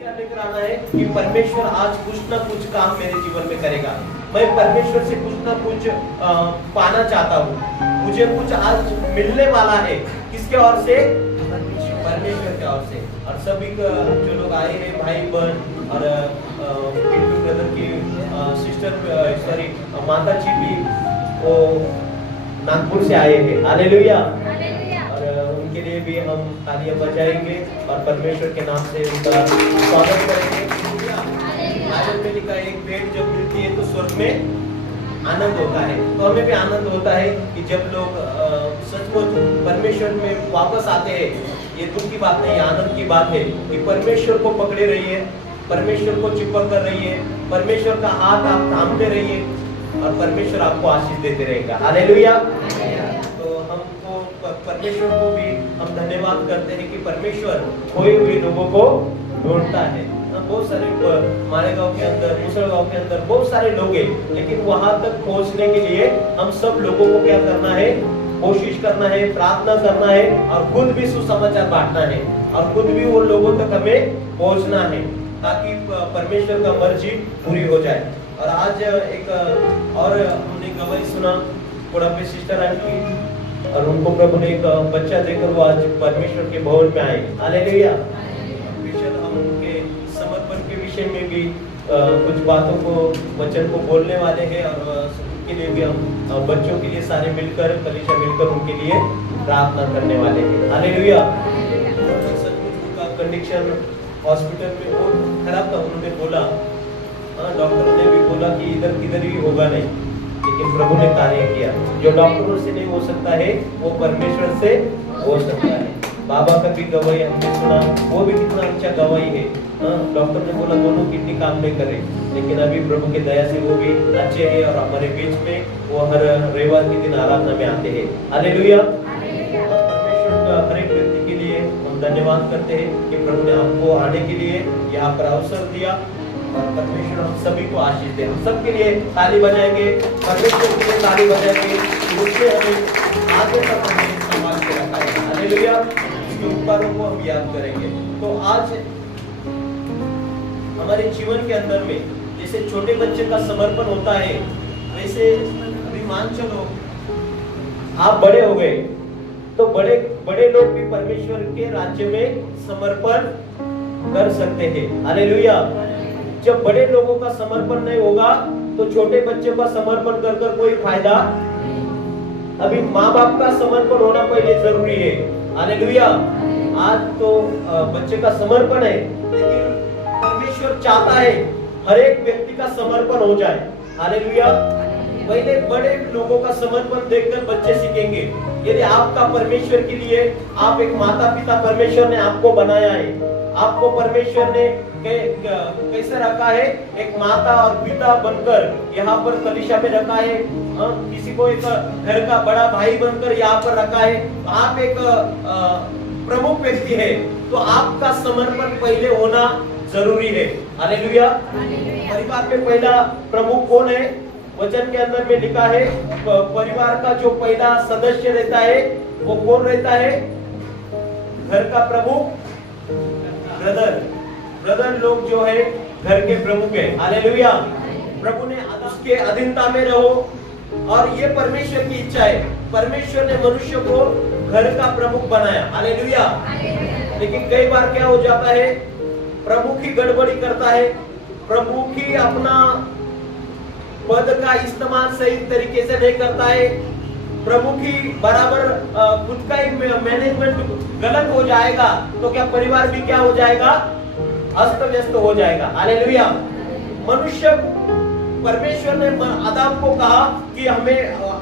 क्या लेकर आना है कि परमेश्वर आज कुछ ना कुछ काम मेरे जीवन में करेगा। मैं परमेश्वर से कुछ ना कुछ पाना चाहता हूँ। मुझे कुछ आज मिलने वाला है। किसके ओर से? परमेश्वर के ओर से। और सभी जो लोग आए हैं, भाई बहन और पिंटू ब्रदर की सिस्टर माता जी भी वो नागपुर से आए हैं। हालेलुया। और उनके लिए भी हम तालियां बजाएंगे और परमेश्वर के नाम से उनका स्वागत करेंगे। बाइबल में लिखा है एक भेंट जब मिलती है तो स्वर्ग में आनंद होता है। तो हमें भी आनंद होता है कि जब लोग सचमुच परमेश्वर में वापस आते हैं। ये दुख की बात नहीं, आनंद की बात है कि परमेश्वर को पकड़े रहिए, परमेश्वर को चिपक कर रहिए, परमेश्वर का हाथ आप थामते रहिए और परमेश्वर आपको आशीष देते रहेगा। हालेलुया। तो हमको परमेश्वर को भी हम धन्यवाद करते हैं कि परमेश्वर खोए हुए लोगों को ढूंढता है। बहुत सारे हमारे गांव के अंदर, मुसल गांव के अंदर बहुत सारे लोग हैं, लेकिन वहां तक पहुंचने के लिए हम सब लोगों को क्या करना है? कोशिश करना है, प्रार्थना करना है और खुद भी सुसमाचार बांटना है और खुद भी उन लोगों तक हमें पहुंचना है ताकि परमेश्वर का मर्जी पूरी हो जाए। और आज एक और हमने गवाही सुना कोड़ापे सिस्टर की, और उनको प्रभु ने एक बच्चा देकर वो आज परमेश्वर के भवन में आए। हालेलुया। हम उनके समर्पण के विषय में भी कुछ बातों को, वचन को बोलने वाले हैं और उनके लिए भी हम बच्चों के लिए सारे मिलकर, कलीसिया मिलकर उनके लिए प्रार्थना करने वाले हैं। हालेलुया। सचमुच उनका कंडीशन हॉस्पिटल में बहुत खराब था। उन्होंने बोला, डॉक्टर ने भी बोला कि इधर किधर ही होगा नहीं, लेकिन प्रभु ने कार्य किया। जो डॉक्टरों से नहीं हो सकता है वो परमेश्वर से हो सकता है। बाबा का भी गवाही हमने सुना, वो भी कितना अच्छा गवाही है। डॉक्टर ने बोला दोनों किडनी काम नहीं करे, लेकिन अभी प्रभु की दया से वो भी अच्छे हैं और हमारे बीच में वो हर रविवार के दिन आराधना में आते हैं। हालेलुया। परमेश्वर का हर एक व्यक्ति के लिए हम धन्यवाद करते हैं कि प्रभु ने हमको आने के लिए यहाँ पर अवसर दिया और परमेश्वर हम सभी को आशीष दे। हम सबके लिए ताली बजाएंगे, परमेश्वर के लिए ताली बजाएंगे। उससे हमें आगे तक हमें संभाल के रखा है। हालेलुया। उसके उपकारों को हम याद करेंगे। तो आज हमारे जीवन के अंदर में जैसे छोटे बच्चे का समर्पण होता है, वैसे अभी मान चलो आप बड़े हो गए तो बड़े बड़े लोग भी परमेश्वर के राज्य में समर्पण कर सकते हैं। हालेलुया। जब बड़े लोगों का समर्पण नहीं होगा तो छोटे बच्चों का समर्पण कर कर कोई फायदा। अभी माँ बाप का समर्पण होना पहले जरूरी है। हालेलुया। आज तो बच्चे का समर्पण है, लेकिन परमेश्वर चाहता है हर एक व्यक्ति का समर्पण हो जाए। हालेलुया। पहले बड़े लोगों का समर्पण देखकर बच्चे सीखेंगे। यदि आपका परमेश्वर के लिए, आप एक माता पिता, परमेश्वर ने आपको बनाया है, आपको परमेश्वर ने कैसे रखा है? एक माता और पिता बनकर यहाँ पर कलीसिया में रखा है। किसी को एक घर का बड़ा भाई बनकर यहाँ पर रखा है। आप एक प्रमुख व्यक्ति है, तो आपका समर्पण पहले होना जरूरी है। हालेलुया। परिवार में पहला प्रमुख कौन है? वचन के अंदर में लिखा है परिवार का जो पहला सदस्य रहता है वो कौन रहता है? घर का प्रमुख ब्रदर लोग जो है घर के प्रमुख है। हालेलुया। प्रभु ने उसके अधीनता में रहो और ये परमेश्वर की इच्छा है। परमेश्वर ने मनुष्य को घर का प्रमुख बनाया। हालेलुया। लेकिन कई बार क्या हो जाता है? प्रमुख ही गड़बड़ी करता है, प्रमुख ही अपना पद का इस्तेमाल सही तरीके से नहीं करता है, प्रमुख ही बराबर खुद का ही मैनेजमेंट गलत हो जाएगा तो क्या परिवार भी क्या हो जाएगा? अस्त व्यस्त हो जाएगा। हालेलुया। मनुष्य, परमेश्वर ने आदम को कहा कि हमें,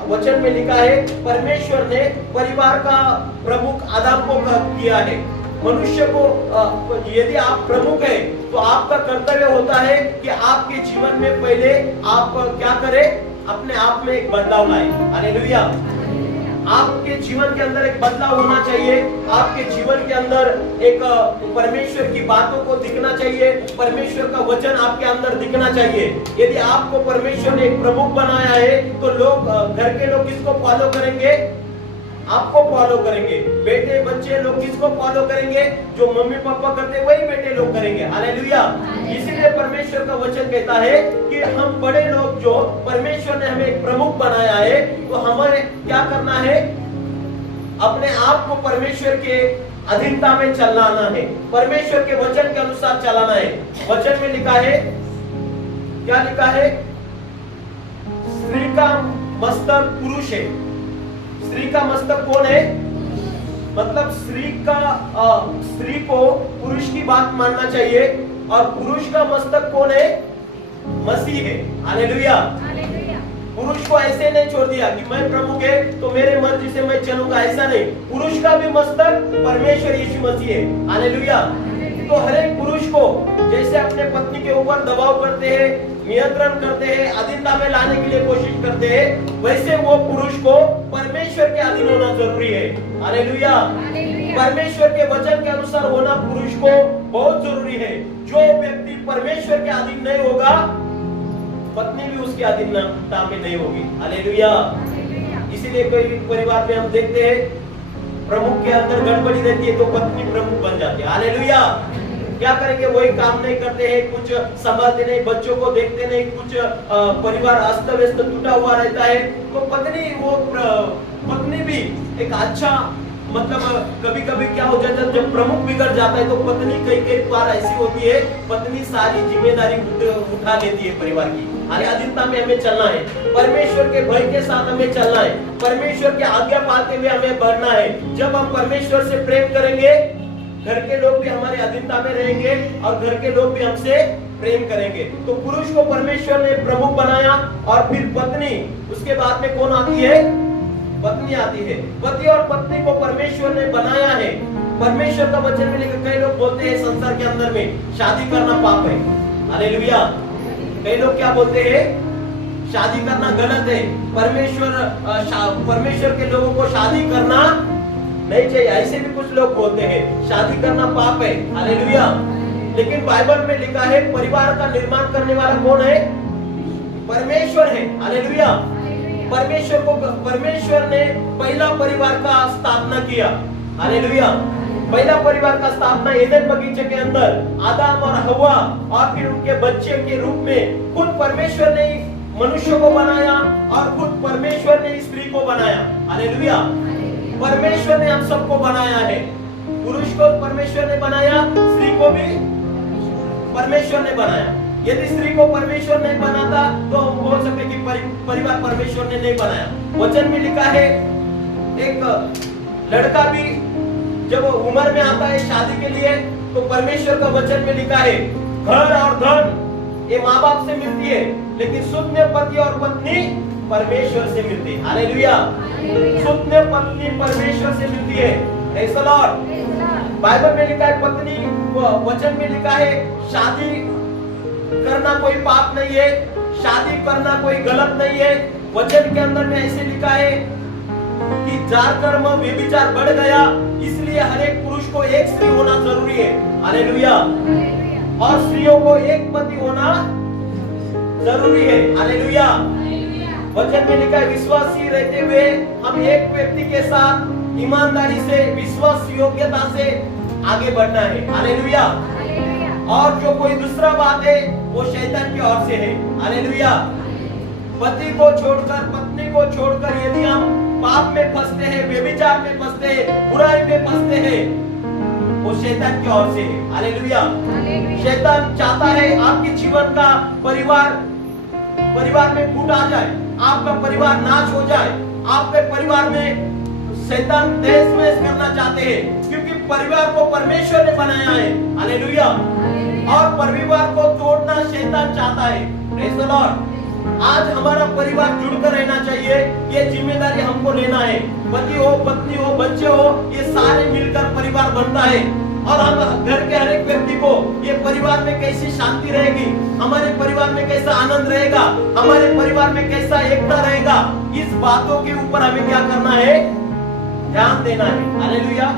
वचन में लिखा है परमेश्वर ने परिवार का प्रमुख आदम को किया है। मनुष्य को यदि आप प्रमुख है तो आपका कर्तव्य होता है कि आपके जीवन में पहले आप क्या करें? अपने आप में एक बदलाव लाए। हालेलुया। आपके जीवन के अंदर एक बदलाव होना चाहिए। आपके जीवन के अंदर एक परमेश्वर की बातों को दिखना चाहिए, परमेश्वर का वचन आपके अंदर दिखना चाहिए। यदि आपको परमेश्वर ने एक प्रमुख बनाया है तो लोग, घर के लोग किसको फॉलो करेंगे? आपको फॉलो करेंगे। बेटे बच्चे लोग किसको फॉलो करेंगे? जो मम्मी पापा करते वही बेटे लोग करेंगे। हालेलुया। इसीलिए परमेश्वर का वचन कहता है कि हम बड़े लोग जो परमेश्वर ने हमें एक प्रमुख बनाया है, तो हमें क्या करना है? अपने आप को परमेश्वर के अधीनता में चलाना है, परमेश्वर के वचन के अनुसार चलाना है। वचन में लिखा है, क्या लिखा है? स्त्री का मस्तक पुरुष है। स्त्री का मस्तक कौन है? मतलब स्त्री को पुरुष की बात मानना चाहिए, और पुरुष का मस्तक कौन है? मसीह है। हालेलुया। पुरुष को ऐसे नहीं छोड़ दिया कि मैं प्रमुख है तो मेरे मर्जी से मैं चलूंगा, ऐसा नहीं। पुरुष का भी मस्तक परमेश्वर यीशु मसीह है। हालेलुया। तो हर एक पुरुष को जैसे अपने पत्नी के ऊपर दबाव करते हैं, नियंत्रण करते हैं, अधीनता में लाने के लिए कोशिश करते हैं, वैसे वो पुरुष को परमेश्वर के अधीन होना जरूरी है। हालेलुया। परमेश्वर के वचन के अनुसार होना पुरुष को बहुत जरूरी है। जो व्यक्ति परमेश्वर के अधीन नहीं होगा, पत्नी भी उसके अधीनता में नहीं होगी। हालेलुया। इसीलिए कोई परिवार में हम देखते हैं प्रमुख के अंदर गड़बड़ी रहती है तो पत्नी प्रमुख बन जाती है। हालेलुया। क्या करेंगे? वही काम नहीं करते हैं, कुछ संभालते नहीं, बच्चों को देखते नहीं, कुछ परिवार अस्त व्यस्त टूटा हुआ रहता है, तो पत्नी भी एक अच्छा, मतलब कभी कभी क्या हो जाता है, जब प्रमुख बिगड़ जाता है तो पत्नी कई बार ऐसी होती है, पत्नी सारी जिम्मेदारी उठा लेती है परिवार की। अधीनता में हमें चलना है, परमेश्वर के भय के साथ हमें चलना है, परमेश्वर के आज्ञा पालते हुए हमें बढ़ना है। जब हम परमेश्वर से प्रेम करेंगे, घर के लोग भी हमारे अधीनता में रहेंगे और घर के लोग भी हमसे प्रेम करेंगे। तो पुरुष को परमेश्वर ने प्रमुख बनाया, और फिर पत्नी, उसके बाद में कौन आती है? पत्नी आती है। पति और पत्नी को परमेश्वर ने बनाया है। परमेश्वर का वचन में लिखा, कई लोग बोलते हैं संसार के अंदर में शादी करना पाप है। हालेलुया। कई लोग क्या बोलते हैं? शादी करना गलत है, परमेश्वर के लोगों को शादी करना नहीं चाहिए, ऐसे भी कुछ लोग बोलते हैं। शादी करना पाप है। हालेलुया। लेकिन बाइबल में लिखा है परिवार का निर्माण करने वाला कौन है? परमेश्वर है। हालेलुया। परमेश्वर ने पहला परिवार का स्थापना किया। हालेलुया। पहला परिवार का स्थापना एदन बगीचे के अंदर आदम और हवा और फिर उनके बच्चे के रूप में खुद परमेश्वर ने मनुष्य को बनाया और खुद परमेश्वर ने स्त्री को बनाया। हालेलुया। परमेश्वर ने हम सबको बनाया है। पुरुष को परमेश्वर ने बनाया, स्त्री को भी परमेश्वर ने बनाया। यदि स्त्री को परमेश्वर नहीं बनाता तो हम बोल सकते कि परिवार परमेश्वर ने नहीं बनाया। वचन में लिखा है, एक लड़का भी जब उम्र में आता है शादी के लिए, तो परमेश्वर का वचन में लिखा है घर और धन ये माँ बाप से मिलती है, लेकिन सुधन्य पति और पत्नी परमेश्वर से मिलती है। हालेलुया। सुधन्य पत्नी परमेश्वर से मिलती है। Praise the Lord. बाइबल में लिखा है, पत्नी वचन में लिखा है शादी करना कोई पाप नहीं है, शादी करना कोई गलत नहीं है। वचन के अंदर में ऐसे लिखा है कि जार कर्म व्यभिचार बढ़ गया, इसलिए हर एक पुरुष को एक स्त्री होना जरूरी है। हालेलुया। और स्त्रियों को एक पति होना जरूरी है। हालेलुया। वचन में लिखा है विश्वासी रहते हुए हम एक व्यक्ति के साथ ईमानदारी से, विश्वास योग्यता से आगे बढ़ना है। हालेलुया। और जो कोई दूसरा बात है वो शैतान की ओर से है। हालेलुया। पति को छोड़कर, पत्नी को छोड़कर यदि हम पाप में फंसते हैं, व्यभिचार में फंसते हैं, बुराई में फंसते हैं, वो शैतान की ओर से है। हालेलुया। शैतान चाहता है आपके जीवन का परिवार में फूट आ जाए, आपका परिवार नाश हो जाए, आपके परिवार में शैतान देश में करना चाहते हैं, क्योंकि परिवार को परमेश्वर ने बनाया है। हालेलुया। और परिवार को तोड़ना शैतान चाहता है। Praise the Lord. आज हमारा परिवार जुड़कर रहना चाहिए, ये जिम्मेदारी हमको लेना है। पति हो, पत्नी हो, बच्चे हो, ये सारे मिलकर परिवार बनता है। और हम घर के हर एक व्यक्ति को ये परिवार में कैसी शांति रहेगी, हमारे परिवार में कैसा आनंद रहेगा, हमारे परिवार में कैसा एकता रहेगा, इस बातों के ऊपर हमें क्या करना है? ध्यान देना है। हालेलुया।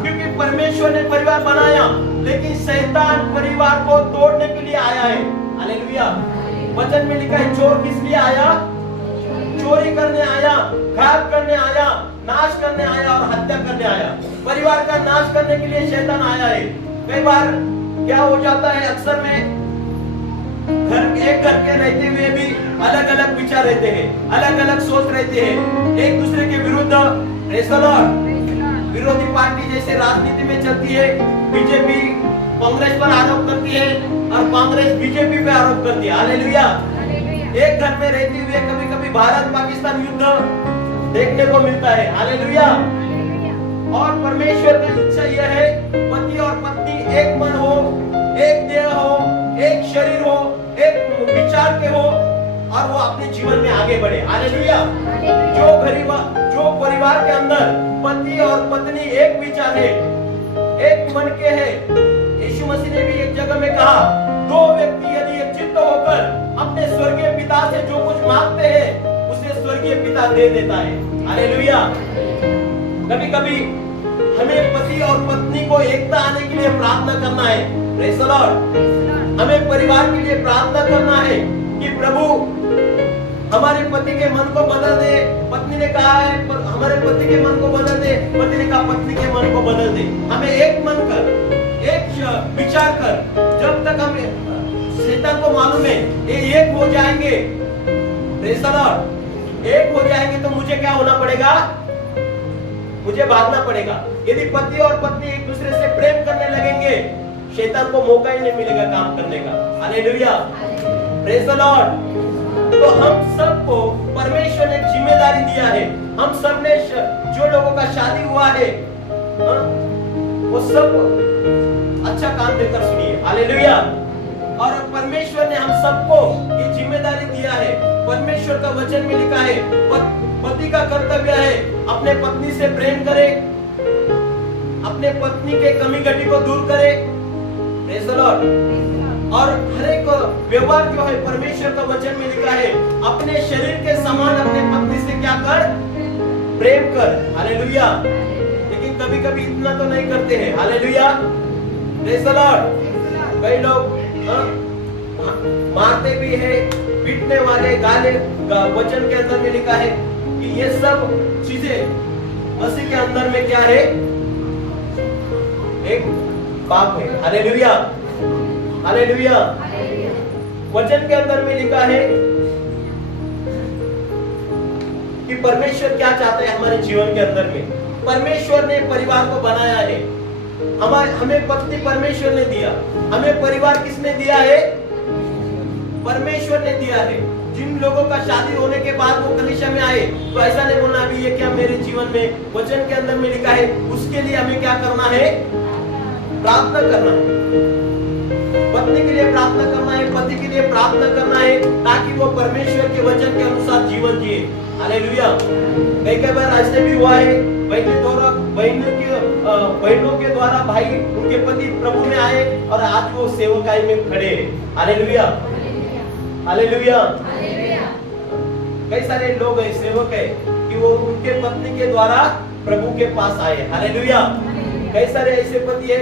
क्योंकि परमेश्वर ने परिवार बनाया, लेकिन शैतान परिवार को तोड़ने के लिए आया है। हालेलुया। वचन में लिखा है चोर किस लिए आया? चोरी करने आया, घात करने आया, नाश करने आया और हत्या करने आया। परिवार का नाश करने के लिए शैतान आया है। कई बार क्या हो जाता है, अक्सर में एक घर के रहते हुए भी अलग अलग विचार रहते हैं, अलग अलग सोच रहते हैं, एक दूसरे के विरुद्ध। विरोधी पार्टी जैसे राजनीति में चलती है, बीजेपी कांग्रेस पर आरोप करती है और कांग्रेस बीजेपी पे आरोप करती है। हालेलुया। एक घर में रहते हुए कभी कभी भारत पाकिस्तान युद्ध देखने को मिलता है। हालेलुया। और परमेश्वर की इच्छा यह है पति और पत्नी एक मन हो, एक देह हो, एक शरीर हो, एक विचार के हो और वो अपने जीवन में आगे बढ़े। हालेलुया। जो परिवार के अंदर पति और पत्नी एक विचार है, एक मन के है, यीशु मसीह ने भी एक जगह में कहा, दो व्यक्ति यदि एक चित्त होकर अपने स्वर्गीय पिता से जो कुछ मांगते हैं उसे स्वर्गीय पिता दे देता है। हालेलुया। कभी कभी हमें पति और पत्नी को एकता आने के लिए प्रार्थना करना है। Praise the Lord. हमें परिवार के लिए प्रार्थना करना है कि प्रभु हमारे पति के मन को बदल दे। पत्नी ने कहा है हमारे पति के मन को बदल दे, पति ने कहा पत्नी के मन को बदल दे। हमें एक मन कर, एक विचार कर। जब तक हमें शैतान को मालूम है ये एक हो जाएंगे, प्रेज़ द लॉर्ड, एक हो जाएंगे तो मुझे क्या होना पड़ेगा? मुझे भागना पड़ेगा। यदि पति और पत्नी एक दूसरे से प्रेम करने लगेंगे, शैतान को मौका ही नहीं मिलेगा काम करने का। हालेलुया। Praise the Lord. तो हम सबको परमेश्वर ने जिम्मेदारी दिया है। हम सब ने जो लोगों का शादी हुआ है वो सब अच्छा काम देकर सुनिए। हालेलुया। और परमेश्वर ने हम सबको ये जिम्मेदारी दिया है। परमेश्वर का वचन में लिखा है पति का कर्तव्य है अपने पत्नी से प्रेम करे, अपने पत्नी के कमी घटी को दूर करे। Praise the Lord. और हर एक व्यवहार जो है परमेश्वर का वचन में लिखा है अपने शरीर के समान अपने पत्नी से क्या कर? प्रेम कर। हालेलुया। लेकिन कभी कभी इतना तो नहीं करते हैं। हालेलुया। Praise the Lord. कई लोग मारते भी है, पीटने वाले, गाले, वचन के अंदर में लिखा है कि ये सब चीजें मसीह के अंदर में क्या है? एक पाप है। हालेलुया। हालेलुया। वचन के अंदर में लिखा है कि परमेश्वर क्या चाहता है हमारे जीवन के अंदर में। परमेश्वर ने परिवार को बनाया है। हमें पत्नी परमेश्वर ने दिया, हमें परिवार किसने दिया है? परमेश्वर ने दिया है। जिन लोगों का शादी होने के बाद वो कलीसिया में आए तो ऐसा नहीं बोलना अभी ये क्या मेरे जीवन में, वचन के अंदर में लिखा है उसके लिए हमें क्या करना है? प्रार्थना करना है। पत्नी के लिए प्रार्थना करना है, पति के लिए प्रार्थना करना है ताकि वो परमेश्वर के वचन के अनुसार जीवन जिए। हालेलुया। कई बार ऐसे भी हुआ है बहनों के द्वारा भाई उनके पति प्रभु में आए और आज वो सेवकाई में खड़े हैं। हालेलुया। हालेलुया। कई सारे लोग हैं सेवक है कि वो उनके पत्नी के द्वारा प्रभु के पास आए। हालेलुया। कई सारे ऐसे पति है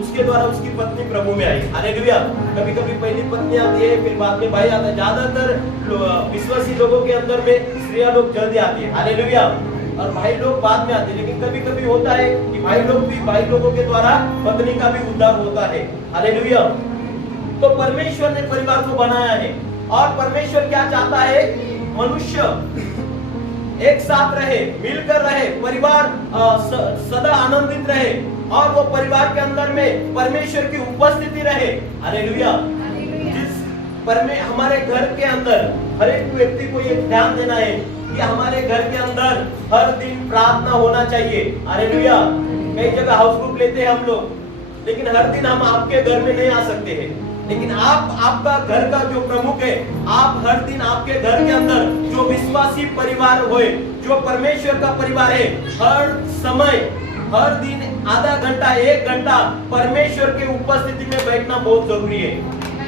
उसके द्वारा उसकी पत्नी प्रभु में आई। हालेलुया। कभी कभी पहली पत्नी आती है फिर बाद में भाई आता है। ज्यादातर विश्वासी लोगों के अंदर में स्त्रियां लोग जल्दी आती है। हालेलुया। और भाई लोग बाद में आते हैं। लेकिन कभी कभी होता है कि भाई लोगों के द्वारा पत्नी का भी उद्धार होता है। हालेलुया। तो परमेश्वर ने परिवार को बनाया है और परमेश्वर क्या चाहता है? मनुष्य एक साथ रहे, मिलकर रहे, परिवार सदा आनंदित रहे और वो परिवार के अंदर में परमेश्वर की उपस्थिति रहे। हालेलुया। हमारे घर के अंदर हर एक व्यक्ति को ये ध्यान देना है कि हमारे घर के अंदर हर दिन प्रार्थना होना चाहिए। हालेलुया। कई जगह हाउस ग्रुप लेते हैं हम लोग, लेकिन हर दिन हम आपके घर में नहीं आ सकते हैं। लेकिन आपका घर का जो प्रमुख है, आप हर दिन आपके घर के अंदर जो विश्वासी परिवार होए, जो परमेश्वर का परिवार है, हर समय हर दिन आधा घंटा 1 घंटा परमेश्वर के उपस्थिति में बैठना बहुत जरूरी है।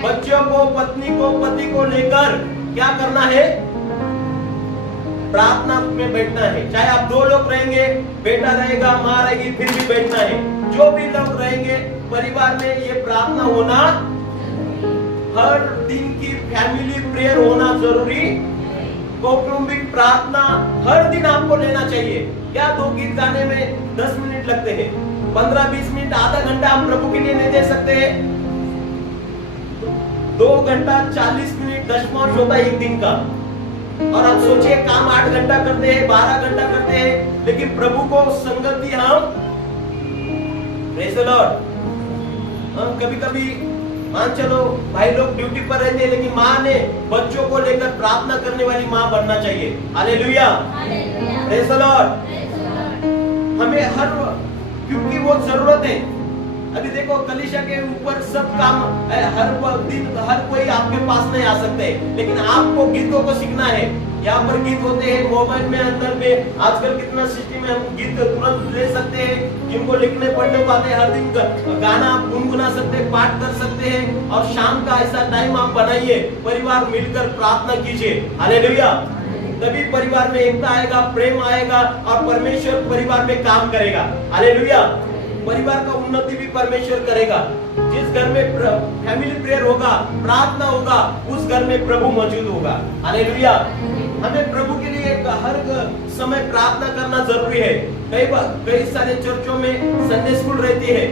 बच्चों को, पत्नी को, पति को लेकर क्या करना है? प्रार्थना में बैठना है। चाहे आप 2 लोग रहेंगे, बेटा रहेगा, माँ रहेगी, फिर भी बैठना है। जो भी लोग रहेंगे परिवार में ये प्रार्थना होना, हर दिन की फैमिली प्रेयर होना जरूरी कौटुंबिक प्रार्थना हर दिन आपको लेना चाहिए। क्या 2 गीत गाने में 10 मिनट लगते हैं? 15-20 मिनट, आधा घंटा आप प्रभु के लिए नहीं दे सकते हैं? 2 घंटा 40 मिनट दशमांश होता है एक दिन का। और आप सोचिए, काम 8 घंटा करते हैं, 12 घंटा करते हैं, लेकिन प्रभु को संगति हम प्रेज़ द लॉर्ड। कभी कभी मान चलो भाई लोग ड्यूटी पर रहते हैं, लेकिन माँ ने बच्चों को लेकर प्रार्थना करने वाली माँ बनना चाहिए। Hallelujah, praise the Lord. हमें हर, क्योंकि वो जरूरत है। अभी देखो कलीसिया के ऊपर सब काम हर दिन हर कोई आपके पास नहीं आ सकते, लेकिन आपको गीतों को सीखना है। यहाँ पर गीत होते हैं मोबाइल में, अंदर में आजकल कितना सिस्टम है, हम गीत तुरंत ले सकते हैं। जिनको लिखने पढ़ने को आते हैं, हर दिन गाना आप गुनगुना सकते हैं, पाठ कर सकते हैं। और शाम का ऐसा टाइम आप बनाइए, परिवार मिलकर प्रार्थना कीजिए। हालेलुया, तभी परिवार में एकता आएगा, प्रेम आएगा और परमेश्वर परिवार में काम करेगा। हालेलुया, परिवार का उन्नति भी परमेश्वर करेगा। जिस घर में फैमिली प्रेयर होगा, प्रार्थना होगा, उस घर में प्रभु मौजूद होगा। हालेलुया, हमें प्रभु के लिए हर समय प्रार्थना करना जरूरी है। कई सारे चर्चों में संडे स्कूल रहती है,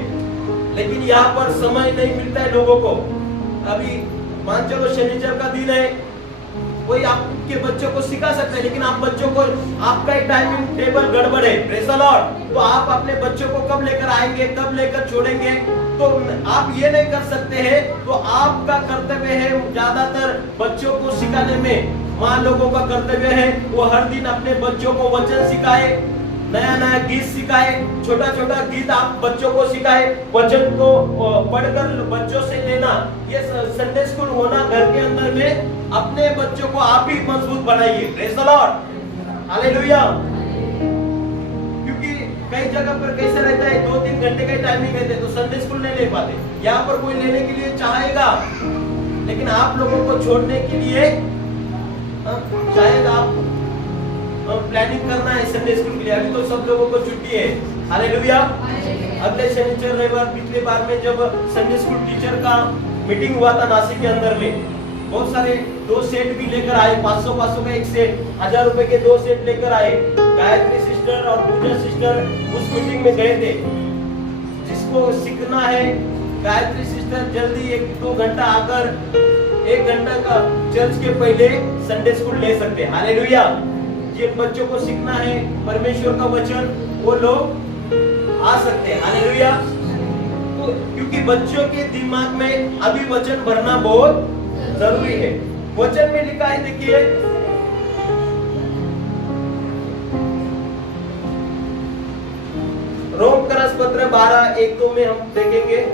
लेकिन यहाँ पर समय नहीं मिलता है लोगों को। अभी मान चलो शनिचर का दिन है, कोई आपके बच्चों को सिखा सकते हैं, लेकिन आप बच्चों को, आपका एक टाइमिंग टेबल गड़बड़ है, प्रेज़ द लॉर्ड, तो आप अपने बच्चों को कब लेकर आएंगे, कब लेकर छोड़ेंगे, तो आप ये नहीं कर सकते हैं। तो आपका कर्तव्य है ज्यादातर बच्चों को सिखाने में। माँ लोगों का कर्तव्य है वो हर दिन अपने बच्चों को वचन सिखाए, नया नया गीत सिखाए, छोटा छोटा गीत आप बच्चों को सिखाए, वचन को पढ़कर बच्चों से लेना। ये संडे स्कूल होना घर के अंदर में, अपने बच्चों को आप ही मजबूत बनाइए। Praise the Lord, hallelujah. क्योंकि कई जगह पर कैसे रहता है, 2-3 घंटे का टाइमिंग रहते, तो संडे स्कूल नहीं ले पाते। यहाँ पर कोई लेने के लिए चाहेगा, लेकिन आप लोगों को छोड़ने के लिए शायद आप प्लानिंग करना है संडे स्कूल के लिए। अभी तो सब लोगों को छुट्टी है। हालेलुया, अगले शनिचर रविवार, पिछले बार में जब संडे स्कूल टीचर का मीटिंग हुआ था नासिक के अंदर में, बहुत सारे 2 सेट भी लेकर आए, 500 का एक सेट, 1000 रुपए के 2 सेट लेकर आए। गायत्री सिस्टर और पूजा सिस्टर उस मीटिंग में गए थे। जिसको सीखना है, गायत्री सिस्टर जल्दी 1-2 घंटा आकर 1 घंटा का चर्च के पहले संडे स्कूल ले सकते हैं। हालेलुया, जिन बच्चों को सीखना है परमेश्वर का वचन, वो लोग आ सकते हैं। हालेलुया, तो क्योंकि बच्चों के दिमाग में अभी वचन भरना बहुत जरूरी है। वचन में लिखा है, देखिए रोम करस पत्र 12:1-2 में हम देखेंगे।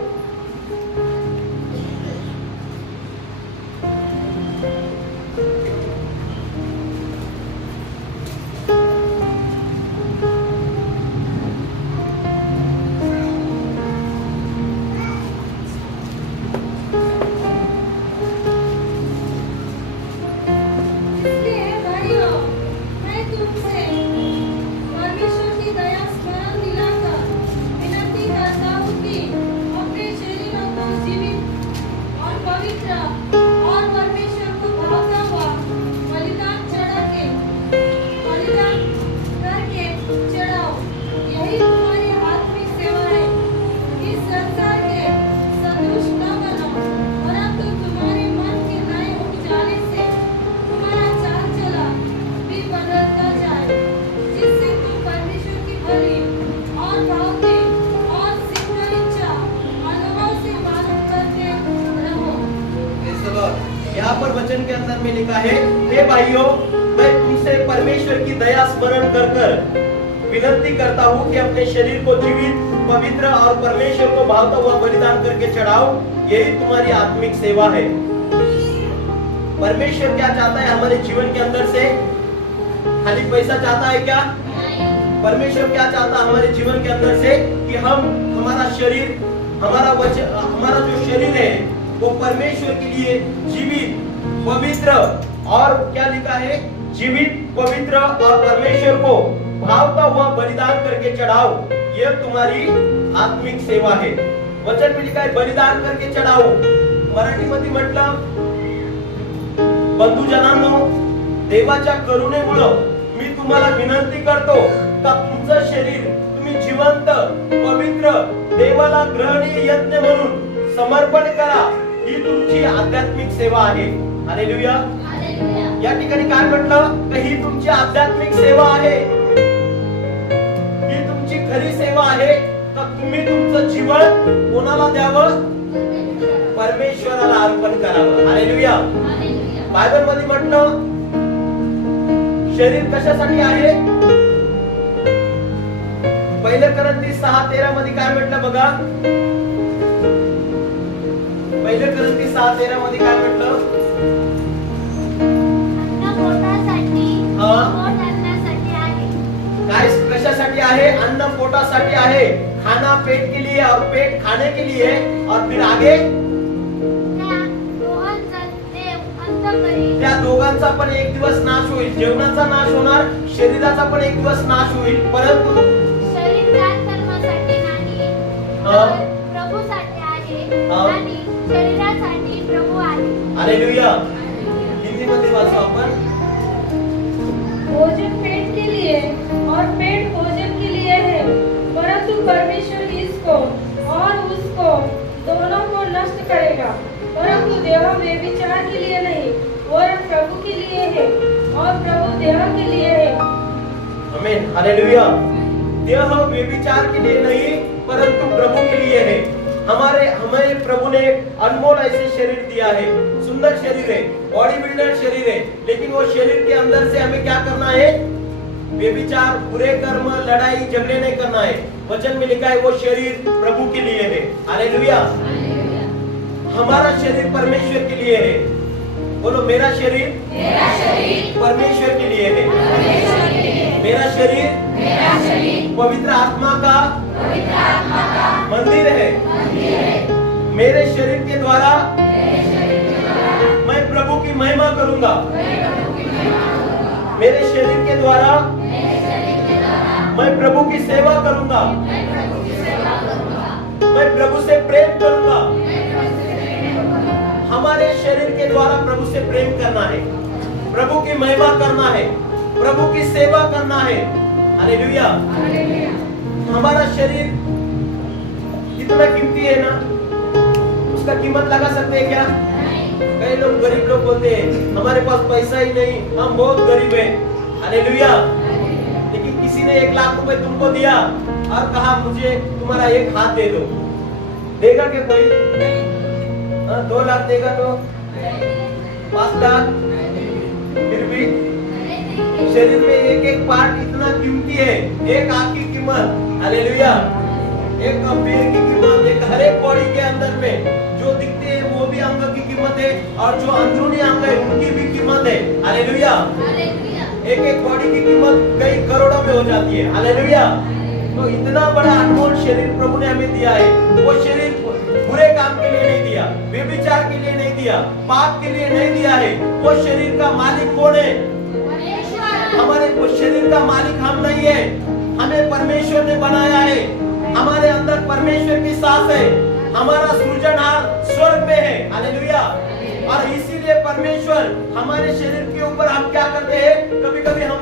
यहाँ पर वचन के अंदर में लिखा है, हे भाइयों, मैं तुमसे परमेश्वर की दया स्मरण कर कर विनती करता हूँ कि अपने शरीर को जीवित, पवित्र और परमेश्वर को भावता हुआ बलिदान करके चढ़ाओ, यही तुम्हारी आत्मिक सेवा है। परमेश्वर क्या चाहता है हमारे जीवन के अंदर से? खाली पैसा चाहता है क्या? परमेश्वर क्या चाहता है हमारे जीवन के अंदर से? कि हम, हमारा शरीर, हमारा जो शरीर है वो परमेश्वर के लिए जीवित, पवित्र, और क्या लिखा है? जीवित, पवित्र और परमेश्वर को भावता हुआ बलिदान करके चढ़ाओ, यह तुम्हारी आत्मिक सेवा है। वचन में लिखा है बलिदान करके चढ़ाओ। मराठी मध्ये म्हटलं, बंधू जनांनो, देवाच्या करुणेमुळं मी तुम्हाला विनंती करतो का तुमचं शरीर तुम्ही जिवंत पवित्र देवाला ग्रहणीय यज्ञ म्हणून समर्पण करा. ही तुमची आध्यात्मिक सेवा आहे. हालेलुया. या ठिकाणी काय म्हटलं की ही तुमची आध्यात्मिक सेवा आहे. ही तुमची खरी सेवा आहे का तुम्ही तुमचं जीवन कोणाला द्यावं? परमेश्वराला अर्पण करावं. हालेलुया. बायबल मध्ये म्हटलं शरीर कशासाठी आहे? पहिल्या कोरिंथी 6:13 मध्ये काय म्हटलं बघा. पहिल्या कोरिंथी 6:13 मध्ये काय म्हटलं? अन्न पोटासाठी, पोट अन्नासाठी आहे. काय कशासाठी आहे? अन्न पोटासाठी आहे. खाना पेट के लिए और पेट खाने के लिए और फिर आगे त्या दोघांचा पण एक दिवस नाश होईल. जेवणाचा नाश होणार, शरीराचा पण एक दिवस नाश होईल, परंतु शरीर कर्मासाठी नाही, प्रभूसाठी आहे आणि शरीरासाठी प्रभू आहे. हालेलुया. हिंदी मध्ये वाचू आपण. भोजन पेट के लिए और पेट भोजन के लिए है, परंतु परमेश्वर इसको और उसको दोनों को नष्ट करेगा. परंतु देह व्यभिचार के लिए नहीं, वरन प्रभु के लिए है और प्रभु देह के लिए है. आमीन. हालेलुया. देह व्यभिचार के लिए नहीं परंतु प्रभु के लिए है. हमें प्रभु ने अनमोल ऐसे शरीर दिया है. सुंदर शरीर है, बॉडी बिल्डर शरीर है, लेकिन वो शरीर के अंदर से हमें क्या करना है? व्यभिचार, बुरे कर्म, लड़ाई झगड़े नहीं करना है. वचन में लिखा है वो शरीर प्रभु के लिए है. हालेलुया. हमारा शरीर परमेश्वर के लिए है. बोलो मेरा शरीर परमेश्वर के लिए है. मेरा शरीर पवित्र आत्मा का मंदिर है. मेरे शरीर के द्वारा मैं प्रभु की महिमा करूंगा. मेरे शरीर के द्वारा मैं प्रभु की सेवा करूंगा. मैं प्रभु से प्रेम करूंगा. हमारे शरीर के द्वारा प्रभु से प्रेम करना है, प्रभु की महिमा करना है, प्रभु की सेवा करना है. हालेलुया. हमारा शरीर कितना कीमती है ना, उसका कीमत लगा सकते हैं क्या? कई लोग गरीब लोग बोलते हैं हमारे पास पैसा ही नहीं, हम बहुत गरीब हैं. हालेलुया. लेकिन किसी ने 1 लाख रुपए तुमको दिया और कहा मुझे तुम्हारा एक हाथ दे दो, देगा क्या कोई? 2 लाख देगा तो 5 लाख, फिर भी शरीर में एक एक पार्ट इतना कीमती है. एक आंख की कीमत, हालेलुया, एक पैर की कीमत, एक हर एक बॉडी के अंदर में जो दिखते हैं वो भी अंग की कीमत है और जो अंदरूनी अंग है उनकी भी कीमत है. हालेलुया. एक एक बॉडी की कीमत कई करोड़ों में हो जाती है. हालेलुया. तो इतना बड़ा अनमोल शरीर प्रभु ने हमें दिया है. वो शरीर बुरे काम के लिए नहीं दिया, व्यभिचार के लिए नहीं दिया, पाप के लिए नहीं दिया है. वो शरीर का मालिक कौन है? हमारे वो शरीर का मालिक हम नहीं है, हमें परमेश्वर ने बनाया है. हमारे अंदर परमेश्वर की सांस है. हमारा सृजनहार स्वर्ग में है. हालेलुया. और इसीलिए परमेश्वर हमारे शरीर के ऊपर हम क्या करते हैं? कभी कभी हम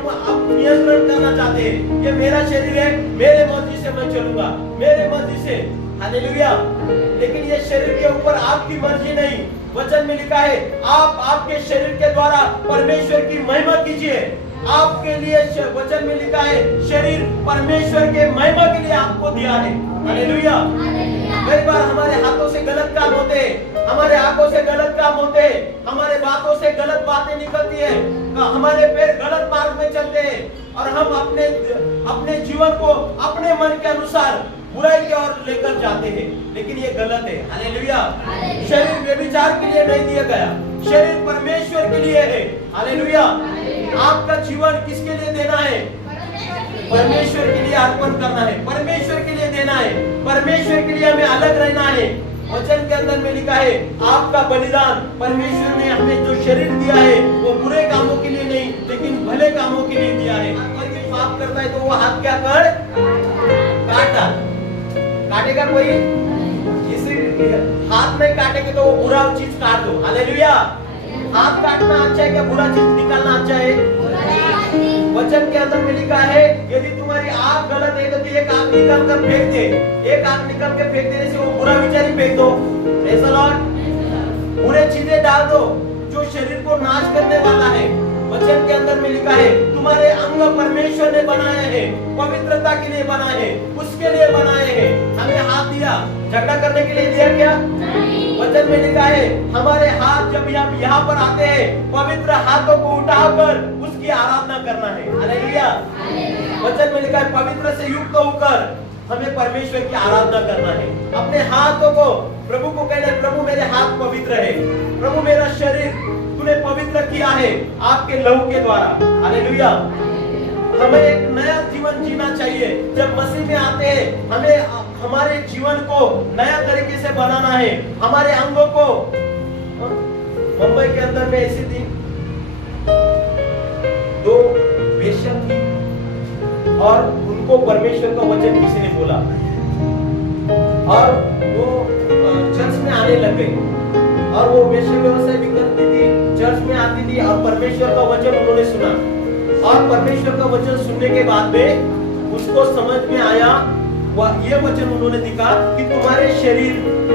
नियंत्रण करना चाहते हैं. ये मेरा शरीर है, मेरे मर्जी से मैं चलूंगा, मेरे मर्जी से. हालेलुया. लेकिन ये शरीर के ऊपर आपकी मर्जी नहीं. वचन में लिखा है आप आपके शरीर के द्वारा परमेश्वर की महिमा कीजिए. आपके लिए वचन में लिखा है शरीर परमेश्वर के महिमा के लिए आपको दिया है. हालेलुया. कई बार हमारे हाथों से गलत काम होते हैं, हमारे आंखों से गलत काम होते हैं, हमारे बातों से गलत बातें निकलती है, हमारे पैर गलत मार्ग में चलते हैं और हम अपने जीवन को अपने मन के अनुसार बुराई की ओर लेकर जाते हैं. लेकिन ये गलत है. हालेलुया. शरीर व्यभिचार के लिए नहीं दिया गया, शरीर परमेश्वर के लिए है. हालेलुया. आपका जीवन किसके लिए देना है? परमेश्वर के लिए अर्पण करना है, परमेश्वर के लिए देना है, परमेश्वर के लिए हमें अलग रहना है. वचन के अंदर में लिखा है आपका बलिदान, परमेश्वर ने हमें जो शरीर दिया है वो बुरे कामों के लिए नहीं लेकिन भले कामों के लिए दिया है. अगर कोई पाप करता है तो वो हाथ क्या कर? काट डाल. काटेगा कोई? इसी हाथ नहीं काटेंगे तो वो बुरा चीज काट दो. हालेलुया. हाथ काटना अच्छा है क्या बुरा चीज निकालना अच्छा है? बुराई वचन के अंदर में लिखा है यदि तुम्हारी आंख गलत है तो तू एक आंख निकाल कर फेंक दे। एक आंख निकाल के फेंक देने से वो बुरा विचार ही फेंक दो। Praise the Lord. बुरे चीजें डाल दो जो शरीर को नाश करने वाला है। वचन के अंदर में लिखा है तुम्हारे अंग परमेश्वर ने बनाए हैं, पवित्रता के लिए बनाए हैं, उसके लिए बनाए हैं। हमें हाथ दिया झगड़ा करने के लिए दिया क्या? वचन में लिखा है हमारे हाथ जब हम यहाँ पर आते हैं पवित्र हाथों को उठाकर उसकी आराधना करना है। हालेलुया। वचन में लिखा है पवित्र से युक्त होकर हमें परमेश्वर की आराधना करना है। अपने हाथों को प्रभु को कहना है प्रभु मेरे हाथ पवित्र है, प्रभु मेरा शरीर तूने पवित्र किया है आपके लहू के द्वारा। हालेलुया। हमें एक नया जीवन जीना चाहिए। जब मसीह में आते हैं हमें हमारे जीवन को नया तरीके से बनाना है। हमारे अंगों को मुंबई के अंदर में ऐसी थी, दो वेश्या थी और उनको परमेश्वर का वचन किसी ने बोला और वो चर्च में आने लग गई और वो वेश्या व्यवसाय भी करती थी, चर्च में आती थी और परमेश्वर का वचन उन्होंने सुना और परमेश्वर का वचन सुनने के बाद में उसको समझ में आया ये वचन उन्होंने दिखा कि तुम्हारे शरीर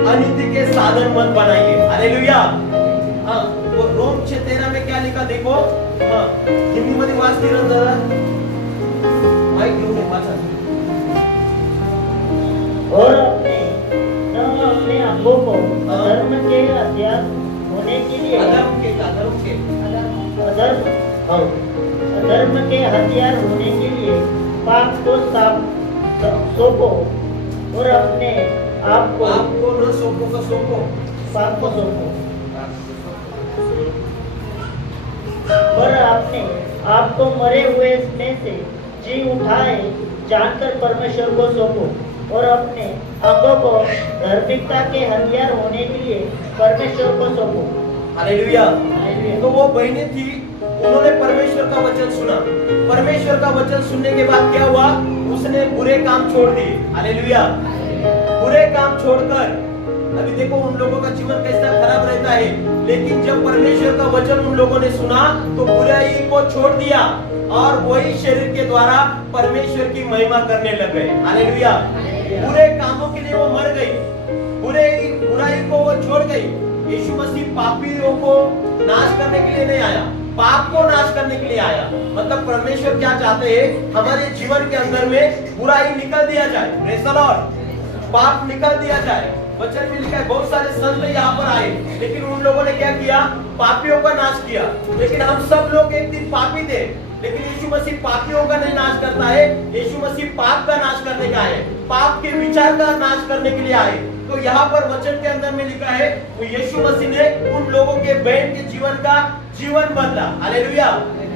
अनीति के साधन मत बनाइए। हालेलुया। हाँ, वो रोम 6:13 में क्या लिखा देखो। हाँ, हिंदी मध्ये वाचती रहा जरा, माइक घेऊन ये वाचा। और अपने अंगों को अधर्म के हथियार होने के लिए अधर्म के हथियार होने के लिए पाप को सौंपो और अपने आप को न सौंपो का सौंपो पाप को सौंपो और अपने आप को मरे हुए में से जी उठाए जानकर परमेश्वर को सौंपो और अपने अंगों को धार्मिकता के हथियार होने के लिए परमेश्वर को सौंपो। हालेलुया। तो वो बहनें थी, उन्होंने परमेश्वर का वचन सुना। परमेश्वर का वचन सुनने के बाद क्या हुआ? उसने बुरे काम छोड़ दिए। हालेलुया। बुरे काम छोड़कर अभी देखो उन लोगों का जीवन कैसा खराब रहता है, लेकिन जब परमेश्वर का वचन उन लोगों ने सुना तो बुराई को छोड़ दिया और वही शरीर के द्वारा परमेश्वर की महिमा करने लग गए। हालेलुया। बुरे कामों के लिए वो मर गई, बुराई को वो छोड़ गई। यीशु मसीह पापियों को नाश करने के लिए नहीं आया, पाप को नाश करने के लिए आया। मतलब परमेश्वर क्या चाहते हैं? हमारे जीवन के अंदर में बुराई निकल दिया जाए। Praise the Lord. पाप निकल दिया जाए। वचन में लिखा है बहुत सारे संत यहाँ पर आए, लेकिन उन लोगों ने क्या किया? पापियों का नाश किया। लेकिन हम सब लोग एक दिन पापी थे, लेकिन यीशु मसीह पापियों का नहीं नाश करता है, यीशु मसीह पाप का नाश करने का है, पाप के विचार का नाश करने के लिए आए। तो यहाँ पर वचन के अंदर में लिखा है वो यीशु मसीह ने उन लोगों के बहन के जीवन बदला। हालेलुया।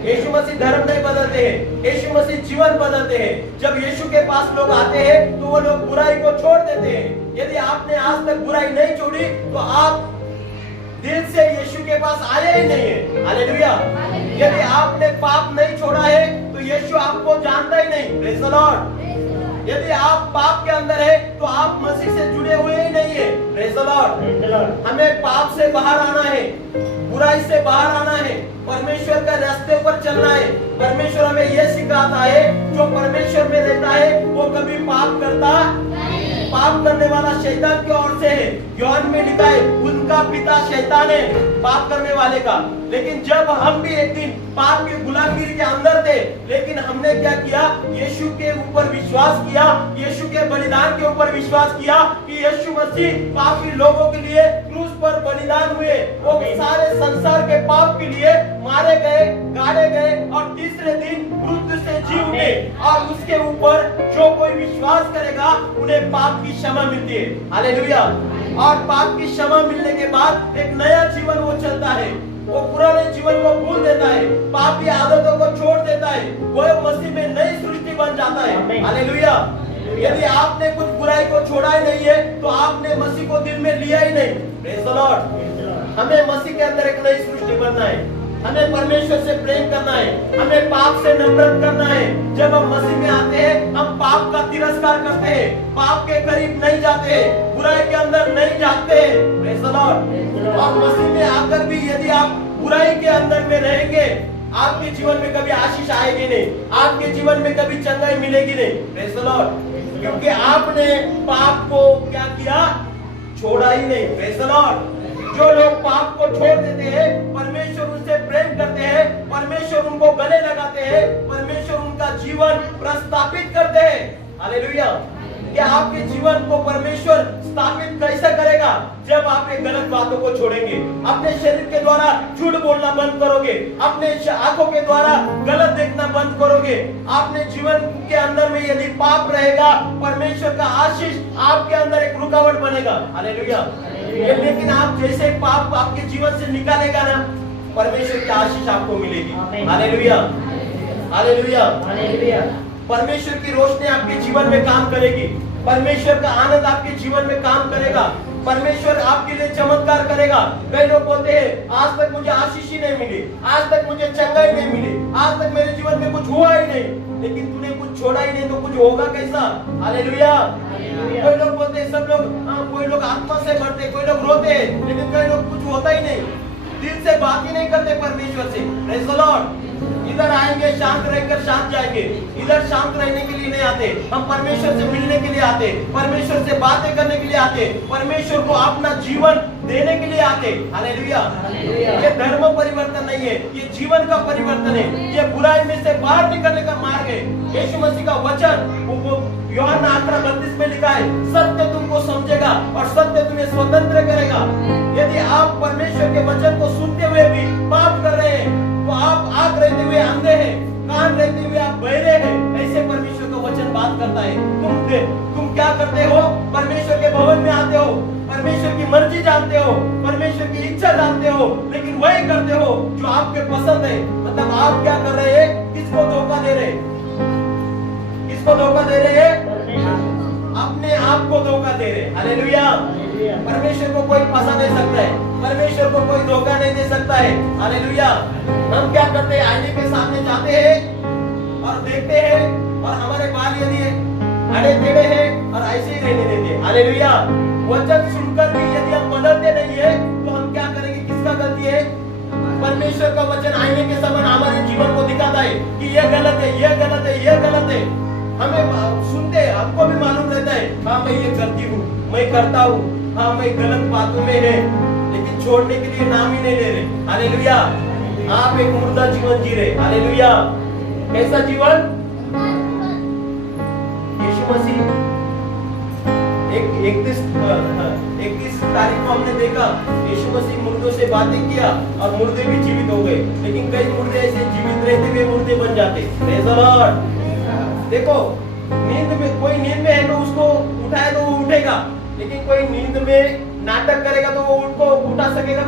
यीशु मसीह धर्म नहीं बदलते हैं, यीशु मसीह जीवन बदलते हैं। जब यीशु के पास लोग आते हैं तो वो लोग बुराई को छोड़ देते हैं। यदि आपने आज तक बुराई नहीं छोड़ी तो आप दिल से यीशु के पास आए ही नहीं है। हालेलुया। यदि आपने पाप नहीं छोड़ा है तो यीशु आपको जानता ही नहीं। Praise the Lord. यदि आप पाप के अंदर है तो आप मसीह से जुड़े हुए ही नहीं है। Praise the Lord. हमें पाप से बाहर आना है, बुराई से बाहर आना है, परमेश्वर का रास्ते पर चलना है। परमेश्वर हमें यह सिखाता है जो परमेश्वर में रहता है वो कभी पाप करता नहीं। पाप करने वाला शैतान की ओर से है। यूहन्ना में लिखा है उनका पिता शैतान है, पाप करने वाले का। लेकिन जब हम भी एक दिन पाप की गुलामगिरी के अंदर थे, लेकिन हमने क्या किया? यीशु के ऊपर विश्वास किया, यीशु के बलिदान के ऊपर विश्वास किया कि यीशु मसीह पापी लोगों के लिए क्रूस पर बलिदान हुए, वो सारे संसार के पाप के लिए मारे गए, गाड़े गए और तीसरे दिन मृत्यु से जी उठे। और उसके ऊपर जो कोई विश्वास करेगा उन्हें पाप की क्षमा मिलती है। हालेलुया। और पाप की क्षमा मिलने के बाद एक नया जीवन वो चलता है, वो पुराने जीवन को भूल देता है, पापी आदतों को छोड़ देता है, वो मसीह में नई सृष्टि बन जाता है। हालेलुया। यदि आपने कुछ बुराई को छोड़ा ही नहीं है तो आपने मसीह को दिल में लिया ही नहीं। Praise the Lord. हमें मसीह के अंदर एक नई सृष्टि बनना है, हमें परमेश्वर से प्रेम करना है, हमें पाप से नफरत करना है। जब हम मसीह में आते हैं हम पाप का तिरस्कार करते हैं, पाप के करीब नहीं जाते, बुराई के अंदर नहीं जाते। Praise the Lord. और मसीह में आकर भी यदि आप बुराई के अंदर में रहेंगे, आपके जीवन में कभी आशीष आएगी नहीं, आपके जीवन में कभी चंगाई मिलेगी नहीं। Praise the Lord. क्योंकि आपने पाप को क्या किया? छोड़ा ही नहीं। Praise the Lord. जो लोग पाप को छोड़ देते हैं, परमेश्वर उनसे प्रेम करते हैं, परमेश्वर उनको गले लगाते हैं, परमेश्वर उनका जीवन प्रस्तापित करते हैं। हालेलुया। क्या आपके जीवन को परमेश्वर स्थापित कैसे करेगा? जब आप एक गलत बातों को छोड़ेंगे, अपने शरीर के द्वारा झूठ बोलना बंद करोगे, अपने आंखों के द्वारा गलत देखना बंद करोगे, आपने जीवन के अंदर में यदि पाप रहेगा, परमेश्वर का आशीष आपके अंदर एक रुकावट बनेगा। हालेलुया। लेकिन आप जैसे पाप आपके जीवन से निकालेगा ना, परमेश्वर की आशीष आपको मिलेगी। हालेलुया। हालेलुया। हालेलुया। परमेश्वर की रोशनी आपके जीवन में काम करेगी, परमेश्वर का आनंद आपके जीवन में काम करेगा, परमेश्वर आपके लिए चमत्कार करेगा। कई लोग बोलते हैं आज तक मुझे आशीष ही नहीं मिली, आज तक मुझे चंगाई नहीं मिली, आज तक मेरे जीवन में कुछ हुआ ही नहीं। लेकिन तूने कुछ छोड़ा ही नहीं तो कुछ होगा कैसा? हालेलुया। कोई लोग बोलते हैं, सब लोग कोई लोग आत्मा से मरते, कोई लोग रोते हैं, लेकिन कई लोग कुछ होता ही नहीं, दिल से बात ही नहीं करते परमेश्वर से। Praise the Lord. इधर आएंगे शांत रहकर शांत जाएंगे, इधर शांत रहने के लिए नहीं आते, हम परमेश्वर से मिलने के लिए आते, परमेश्वर से बातें करने के लिए आते, परमेश्वर को अपना जीवन देने के लिए आते। हालेलुया। ये धर्म परिवर्तन नहीं है, ये जीवन का परिवर्तन है, ये बुराई में से बाहर निकलने का मार्ग है। यीशु मसीह का वचन यूहन्ना 18:32 में लिखा है, सत्य तुमको समझेगा और सत्य तुम्हें स्वतंत्र करेगा। यदि आप परमेश्वर के वचन को सुनते हुए भी पाप कर रहे हैं, तो आप आंख रहते हुए अंधे हैं, कान रहते हुए आप बहरे हैं। ऐसे परमेश्वर का वचन बात करता है। तुम क्या करते हो? परमेश्वर के भवन में आते हो, परमेश्वर की मर्जी जानते हो, परमेश्वर की इच्छा जानते हो, लेकिन वही करते हो जो आपके पसंद है। मतलब आप क्या कर रहे हैं? किसको धोखा दे रहे हैं? किसको धोखा दे रहे हैं? अपने आप को धोखा दे रहे हैं। हालेलुया। परमेश्वर को कोई फंसा नहीं सकता है, परमेश्वर को कोई धोखा नहीं दे सकता है। हालेलुया। हम क्या करते हैं? आईने के सामने जाते हैं और देखते हैं, और हमारे बाल यदि अड़े टेढ़े हैं और ऐसे ही रहने देते हैं। हालेलुया। वचन सुनकर भी यदि हम बदलते नहीं है तो हम क्या करेंगे? किसका गलती है? परमेश्वर का वचन आईने के समान हमारे जीवन को दिखाता है कि यह गलत है, यह गलत है, यह गलत है। हमें सुनते हैं, हमको भी मालूम रहता है, हाँ मैं ये करती हूँ, मैं करता हूँ, हाँ मैं गलत बातों में है, लेकिन छोड़ने के लिए नाम ही नहीं ले रहे। हालेलुया। आप एक मुर्दा जीवन जी रहे। हालेलुया। कैसा जीवन? यीशु मसीह 31 तारीख को हमने देखा, यीशु मसीह मुर्दों से बातें किया और मुर्दे भी जीवित हो गए। लेकिन कई मुर्दे ऐसे जीवित रहते हुए मुर्दे बन जाते। Praise the Lord. देखो, नींद में कोई नींद में है तो उसको उठाए तो वो उठेगा, लेकिन कोई नींद में नाटक करेगा तो वो उनको उठा सकेगा?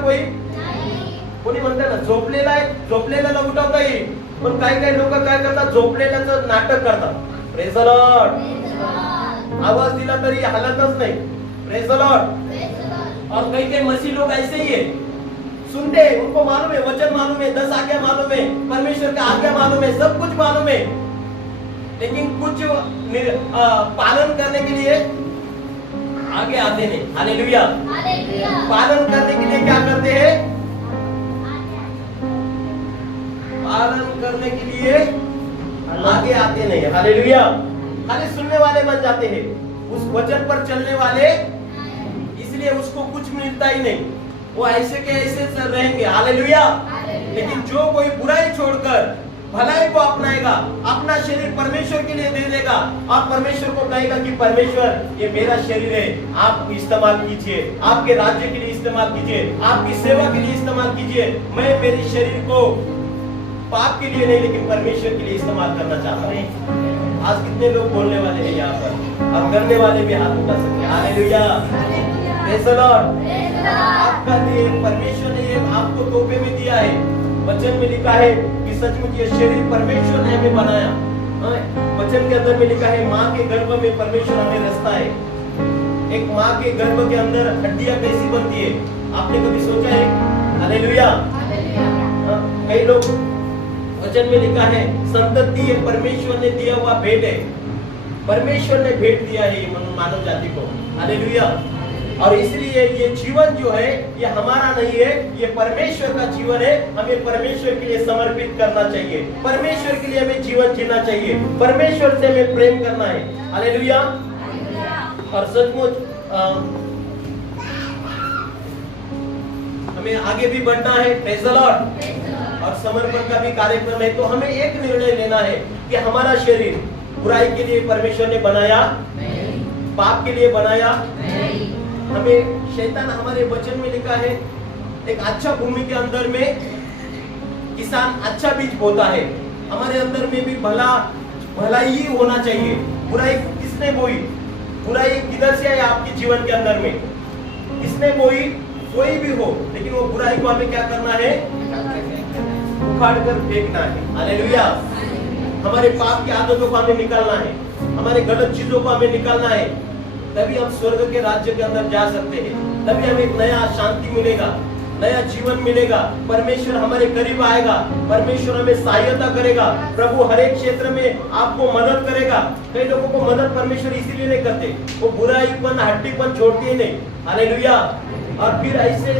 कोणी म्हणतात ना झोपलेला उठवता येईल, पण काही लोक काय करतात? झोपलेल्याचं नाटक करतात। Praise the Lord. आवाज दिला तरी हलतच नाही। Praise the Lord. और कई मसीह लोग ऐसे ही है, सुनते हैं, उनको मालूम है, वचन मालूम है, 10 आज्ञा मालूम है, परमेश्वर का आज्ञा मालूम है, सब कुछ मालूम है, लेकिन कुछ पालन करने के लिए आगे आते नहीं। हालेलुया। पालन करने के लिए क्या करते हैं? पालन करने के लिए आगे आते नहीं। हालेलुया। खाली सुनने वाले बन जाते हैं, उस वचन पर चलने वाले, इसलिए उसको कुछ मिलता ही नहीं, वो ऐसे के ऐसे रहेंगे। हालेलुया। लेकिन जो कोई बुराई छोड़कर भलाई को अपनाएगा, अपना शरीर परमेश्वर के लिए दे देगा और परमेश्वर को कहेगा कि परमेश्वर ये मेरा शरीर है, आप इस्तेमाल कीजिए, आपके राज्य के लिए इस्तेमाल कीजिए, आपकी सेवा के लिए इस्तेमाल कीजिए। मैं मेरे शरीर को पाप के लिए नहीं लेकिन परमेश्वर के लिए इस्तेमाल करना चाहता हूँ। आज कितने लोग बोलने वाले हैं यहाँ पर, और करने वाले भी हाथ उठा सकते हैं। हालेलुया। Praise the Lord. आपका लिए परमेश्वर ने ये आपको तोहफे में दिया है। वचन में लिखा है कि सचमुच ये शरीर परमेश्वर ने हमें बनाया। वचन के अंदर में लिखा है, माँ के गर्भ में परमेश्वर हमें रचता है। एक माँ के गर्भ के अंदर हड्डियां कैसी बनती है, आपने कभी सोचा है? हालेलुया। कई लोग, वचन में लिखा है संतति ये परमेश्वर ने दिया हुआ भेंट है, परमेश्वर ने भेंट दिया है मानव जाति को। हालेलुया। और इसलिए ये जीवन जो है ये हमारा नहीं है, ये परमेश्वर का जीवन है। हमें परमेश्वर के लिए समर्पित करना चाहिए, परमेश्वर के लिए हमें जीवन जीना चाहिए, परमेश्वर से हमें प्रेम करना है। हालेलुया। और सचमुच हमें आगे भी बढ़ना है। Praise the Lord. और समर्पण का भी कार्यक्रम है, तो हमें एक निर्णय लेना है कि हमारा शरीर बुराई के लिए परमेश्वर ने बनाया, पाप के लिए बनाया। हमें शैतान, हमारे वचन में लिखा है, एक अच्छा भूमि के अंदर में किसान अच्छा बीज बोता है। हमारे अंदर में भी भलाई ही होना चाहिए। बुराई किसने बोई? बुराई किधर से आई आपके जीवन के अंदर में? किसने बोई? कोई भी हो, लेकिन वो बुराई को हमें क्या करना है? उखाड़ कर फेंकना है। हालेलुया। हमारे पाप की आदतों को हमें निकालना है, हमारे गलत चीजों को हमें निकालना है, तभी हम स्वर्ग के राज्य के अंदर जा सकते हैं। तभी हमें एक नया शांति मिलेगा, नया जीवन मिलेगा, परमेश्वर हमारे करीब आएगा, परमेश्वर हमें सहायता करेगा। प्रभु हर एक क्षेत्र में आपको मदद करेगा। कई लोगों को मदद परमेश्वर इसीलिए नहीं करते, वो बुराईपन, हट्टीपन छोड़ते ही नहीं। हालेलुया। और फिर ऐसे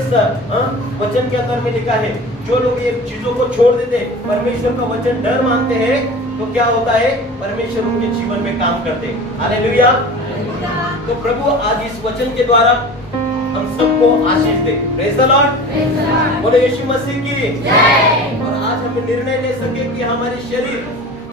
वचन के अंदर में लिखा है, जो लोग ये चीजों को छोड़ देते, परमेश्वर का वचन डर मानते हैं, तो क्या होता है? परमेश्वर उनके जीवन में काम करते हैं। हालेलुया। तो प्रभु आज इस वचन के द्वारा हम सबको आशीष दे। Praise the lord. बोलो यीशु मसीह की जय। और आज हम निर्णय ले सके कि हमारे शरीर